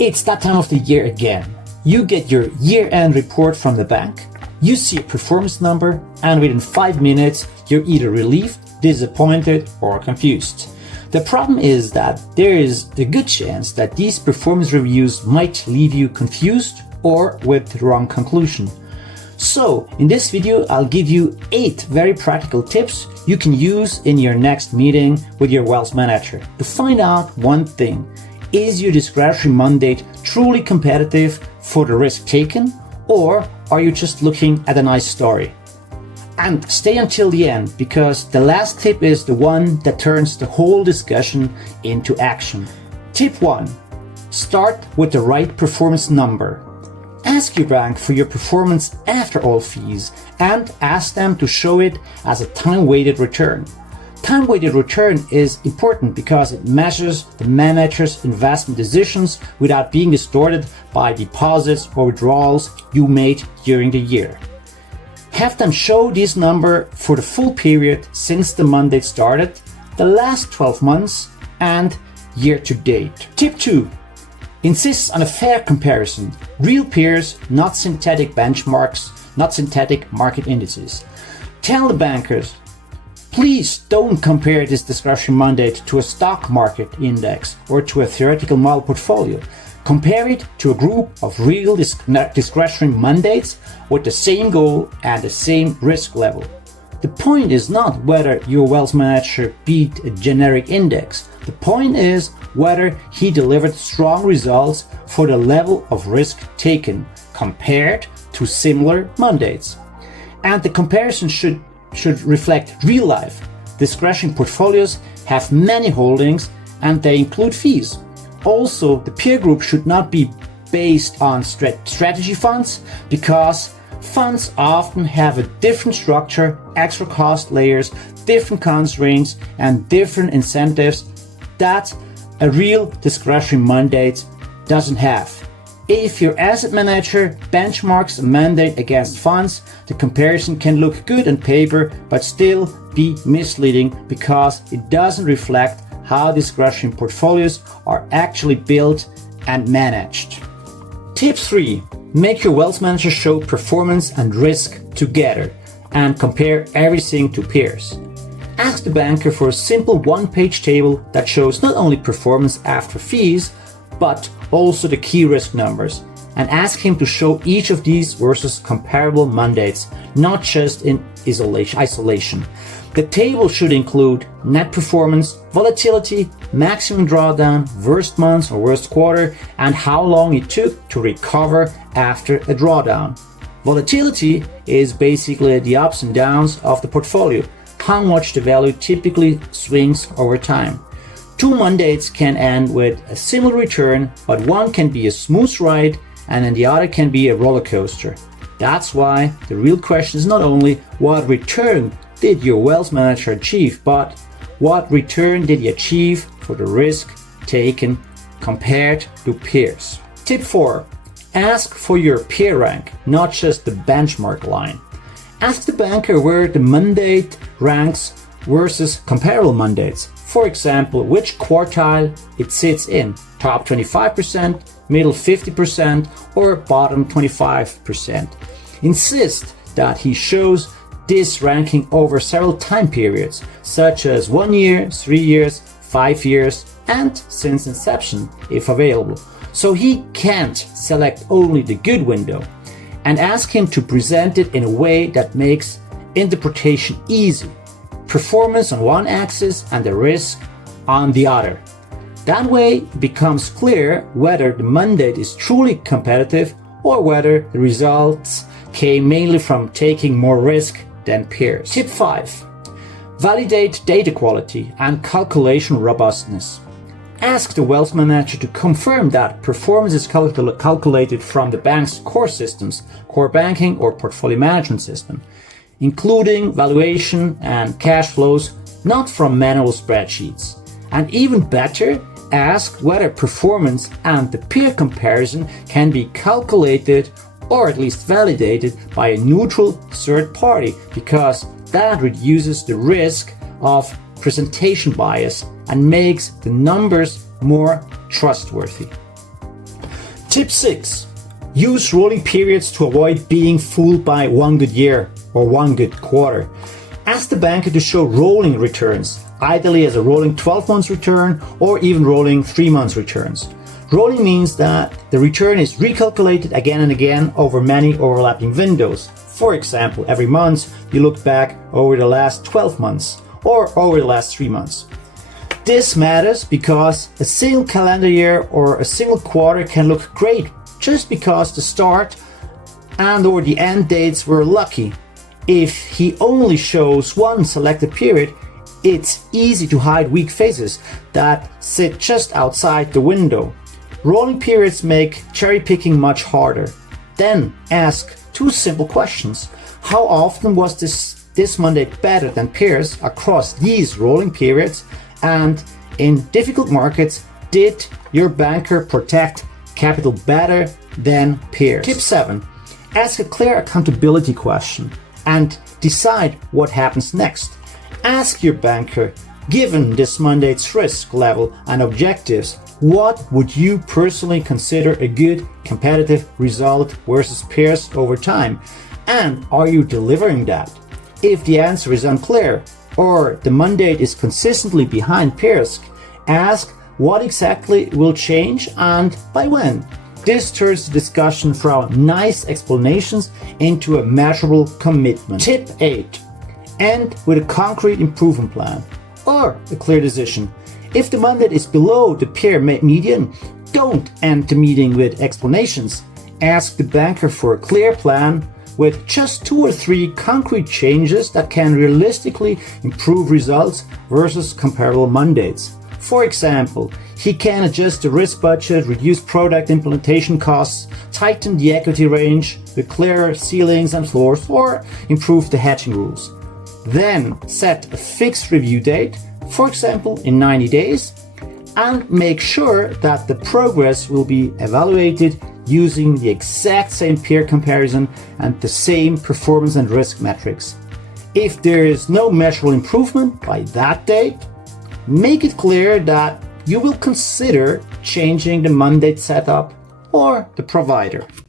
It's that time of the year again. You get your year-end report from the bank, you see a performance number, and within 5 minutes, you're either relieved, disappointed, or confused. The problem is that there is a good chance that these performance reviews might leave you confused or with the wrong conclusion. So, in this video, I'll give you 8 very practical tips you can use in your next meeting with your wealth manager to find out one thing. Is your discretionary mandate truly competitive for the risk taken, or are you just looking at a nice story? And stay until the end, because the last tip is the one that turns the whole discussion into action. Tip 1. Start with the right performance number. Ask your bank for your performance after all fees and ask them to show it as a time-weighted return. Time-weighted return is important because it measures the manager's investment decisions without being distorted by deposits or withdrawals you made during the year. Have them show this number for the full period since the mandate started, the last 12 months, and year to date. Tip 2. Insist on a fair comparison. Real peers, not synthetic benchmarks, not synthetic market indices. Tell the bankers, please don't compare this discretionary mandate to a stock market index or to a theoretical model portfolio. Compare it to a group of real discretionary mandates with the same goal and the same risk level. The point is not whether your wealth manager beat a generic index. The point is whether he delivered strong results for the level of risk taken compared to similar mandates. And the comparison should reflect real life. Discretionary portfolios have many holdings and they include fees. Also, the peer group should not be based on strategy funds because funds often have a different structure, extra cost layers, different constraints, and different incentives that a real discretionary mandate doesn't have. If your asset manager benchmarks a mandate against funds, the comparison can look good on paper but still be misleading because it doesn't reflect how discretionary portfolios are actually built and managed. Tip 3. Make your wealth manager show performance and risk together and compare everything to peers. Ask the banker for a simple one-page table that shows not only performance after fees, but also the key risk numbers, and ask him to show each of these versus comparable mandates, not just in isolation. The table should include net performance, volatility, maximum drawdown, worst month or worst quarter, and how long it took to recover after a drawdown. Volatility is basically the ups and downs of the portfolio, how much the value typically swings over time. 2 mandates can end with a similar return, but one can be a smooth ride and then the other can be a roller coaster. That's why the real question is not only what return did your wealth manager achieve, but what return did he achieve for the risk taken compared to peers. Tip 4. Ask for your peer rank, not just the benchmark line. Ask the banker where the mandate ranks versus comparable mandates. For example, which quartile it sits in, top 25%, middle 50%, or bottom 25%. Insist that he shows this ranking over several time periods, such as 1 year, 3 years, 5 years, and since inception, if available. So he can't select only the good window, and ask him to present it in a way that makes interpretation easy. Performance on one axis and the risk on the other. That way it becomes clear whether the mandate is truly competitive or whether the results came mainly from taking more risk than peers. Tip 5. Validate data quality and calculation robustness. Ask the wealth manager to confirm that performance is calculated from the bank's core systems, core banking or portfolio management system, including valuation and cash flows, not from manual spreadsheets. And even better, ask whether performance and the peer comparison can be calculated or at least validated by a neutral third party, because that reduces the risk of presentation bias and makes the numbers more trustworthy. Tip 6. Use rolling periods to avoid being fooled by one good year or one good quarter. Ask the banker to show rolling returns, ideally as a rolling 12 months return or even rolling 3 months returns. Rolling means that the return is recalculated again and again over many overlapping windows. For example, every month you look back over the last 12 months or over the last 3 months. This matters because a single calendar year or a single quarter can look great just because the start and or the end dates were lucky. If he only shows one selected period, it's easy to hide weak phases that sit just outside the window. Rolling periods make cherry picking much harder. Then ask 2 simple questions. How often was this Monday better than peers across these rolling periods? And in difficult markets, did your banker protect capital better than peers? Tip 7. Ask a clear accountability question and decide what happens next. Ask your banker, given this Monday's risk level and objectives, what would you personally consider a good competitive result versus peers over time? And are you delivering that? If the answer is unclear or the mandate is consistently behind peers, ask what exactly will change and by when. This turns the discussion from nice explanations into a measurable commitment. Tip 8. End with a concrete improvement plan or a clear decision. If the mandate is below the peer median, don't end the meeting with explanations. Ask the banker for a clear plan with just 2 or 3 concrete changes that can realistically improve results versus comparable mandates. For example, he can adjust the risk budget, reduce product implementation costs, tighten the equity range with clearer ceilings and floors, or improve the hedging rules. Then set a fixed review date, for example in 90 days, and make sure that the progress will be evaluated using the exact same peer comparison and the same performance and risk metrics. If there is no measurable improvement by that date, make it clear that you will consider changing the mandate setup or the provider.